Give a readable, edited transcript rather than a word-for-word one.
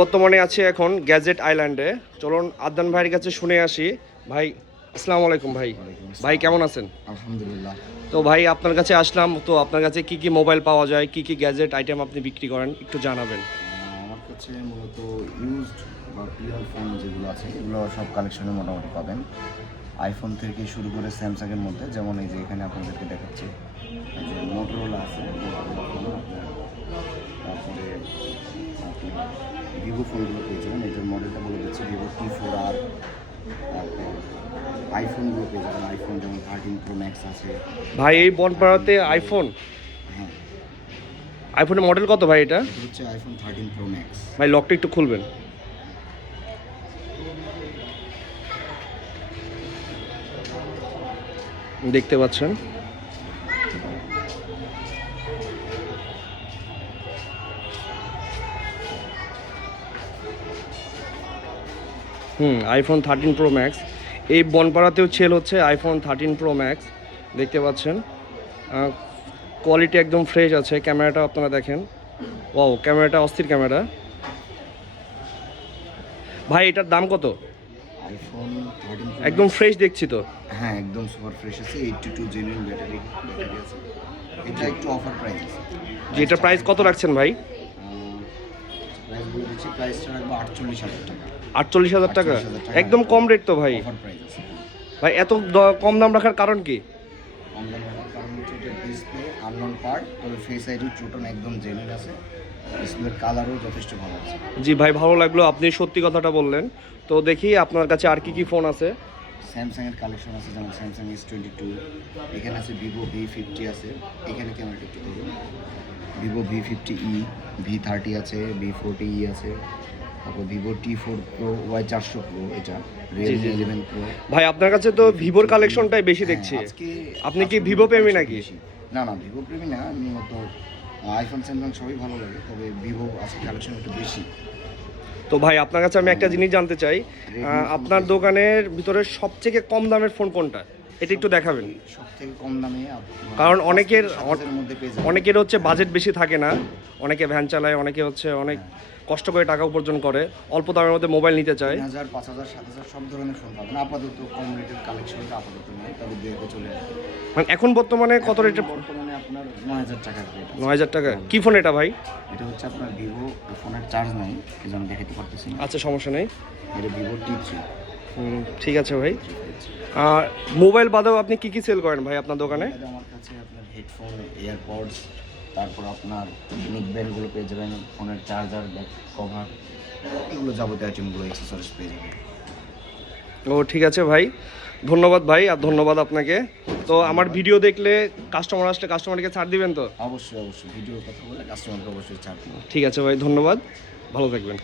বর্তমানে আছে এখন গ্যাজেট আইল্যান্ডে। চলুন আদনান ভাইয়ের কাছে শুনে আসি। ভাই আসসালামু আলাইকুম। ভাই ভাই কেমন আছেন? আলহামদুলিল্লাহ। তো ভাই আপনার কাছে আসলাম, তো আপনার কাছে কি কি মোবাইল পাওয়া যায়, কি কি গ্যাজেট আইটেম আপনি বিক্রি করেন একটু জানাবেন। আমার কাছে মূলত ইউজড বা পিওর ফোন যেগুলো আছে এগুলো সব কালেকশনে মোটামুটি পাবেন। আইফোন থেকে শুরু করে স্যামসাংয়ের মধ্যে, যেমন এই যে এখানে আপনাদেরকে দেখাচ্ছি, এই যে মোটরোলা আছে, মোটরোলা ফোন আপনার, তারপরে আপনি ভিভো ফোনগুলো পেয়ে যাবেন। এটার মডেলটা বলে দিচ্ছি ভিভো T4R। তারপর আইফোনগুলো পেয়ে যাবেন, আইফোন যেমন 13 Pro Max আছে। ভাই এই বনপাড়াতে আইফোন, হ্যাঁ, আইফোনের মডেল কত ভাই এটা? এটা হচ্ছে আইফোন 13 Pro Max। ভাই লকটা একটু খুলবেন। দেখতে পাচ্ছেন আইফোন 13 প্রো ম্যাক্স। এই বনপাড়াতেও সেল হচ্ছে আইফোন 13 প্রো ম্যাক্স। দেখতে পাচ্ছেন কোয়ালিটি একদম ফ্রেশ আছে। ক্যামেরাটা আপনারা দেখেন, ওয়াও ক্যামেরাটা অস্থির ক্যামেরা। ভাই এটার দাম কত? আইফোন 13 একদম ফ্রেশ দেখছি তো। হ্যাঁ, একদম সুপার ফ্রেশ আছে। 82 জেনুইন ব্যাটারি আছে। এটা একটু অফার প্রাইস আছে। যে এটার প্রাইস কত রাখছেন ভাই? প্রাইস বলে দিচ্ছি, প্রাইসটা রাখবো 48,000 টাকা। 48,000 টাকা? 48,000 টাকা একদম কম রেট তো ভাই। অফার প্রাইস আছে। ভাই এত কম দাম রাখার কারণ কি? কম দাম রাখার কারণ হচ্ছে এটা ডিসপ্লে আননোন পার্ট, তবে ফেস আইডি ট্রুটন একদম জেনুইন আছে। ডিসপ্লের কালারও যথেষ্ট ভালো আছে। জি ভাই ভালো লাগলো, আপনি সত্যি কথাটা বললেন। তো দেখি আপনার কাছে আর কি কি ফোন আছে। স্যামসাংয়ের কালেকশন আছে, যেমন স্যামসাং S22, এখানে আছে ভিভো V50 আছে। এখানে ক্যামেরাটা একটু ধরুন, ভিভো V50e, V30 আছে, V40e আছে, তারপর Vivo T4 Pro Y400 Pro, এটা Realme 11 Pro। ভাই আপনার কাছে তো ভিভোর কালেকশনটাই বেশি দেখছি। আপনি কি ভিভো প্রেমী নাকি? না না, ভিভো প্রেমী না, আমি মূলত আইফোন স্যামসাং সবই ভালো লাগে, তবে ভিভো আজকে কালেকশন একটু বেশি। তো ভাই আপনার কাছে আমি একটা জিনিস জানতে চাই, আপনার দোকানের ভিতরে সবথেকে কম দামের ফোন কোনটা, এটা একটু দেখাবেন। সব থেকে কম দামে, কারণ অনেকের মধ্যে পেয়ে যাবেন। অনেকের হচ্ছে বাজেট বেশি থাকে না, অনেকে ভ্যান চালায়, অনেকে হচ্ছে অনেক কষ্ট করে টাকা উপার্জন করে, অল্প দামের মধ্যে মোবাইল নিতে চায়। 3,000, 5,000, 7,000 সব ধরনের ফোন পাবেন। আপাতত কম রেটের কালেকশনটা আপাতত নয়, তবে দেখে চলে আসবে। মানে এখন বর্তমানে কত রেটে? বর্তমানে আপনার 9,000 টাকার রেট। 9,000 টাকা? কি ফোন এটা ভাই? এটা হচ্ছে আপনার ভিভো, ফোনের চার্জ নাই এই জন্য দেখাতে পারতেছি না। আচ্ছা সমস্যা নেই। এটা ভিভো T3। ঠিক আছে ভাই। আর মোবাইল বাদেও আপনি কি কি সেল করেন ভাই আপনার দোকানে? আমার কাছে আপনার হেডফোন, এয়ারপডস, তারপর আপনার নিক ব্যান্ডগুলো পেয়ে যাবেন, ফোনের চার্জার, ব্যাক কভার, এগুলো যাবতীয় আইটেমগুলো অ্যাক্সেসরিজ পেয়ে যাবেন। ও ঠিক আছে ভাই, ধন্যবাদ ভাই, আর ধন্যবাদ আপনাকে। তো আমার ভিডিও দেখলে কাস্টমার আসলে কাস্টমারকে ছাড় দিবেন তো? অবশ্যই অবশ্যই, ভিডিওর কথা বলে কাস্টমারকে অবশ্যই ছাড় দিন। ঠিক আছে ভাই, ধন্যবাদ, ভালো থাকবেন।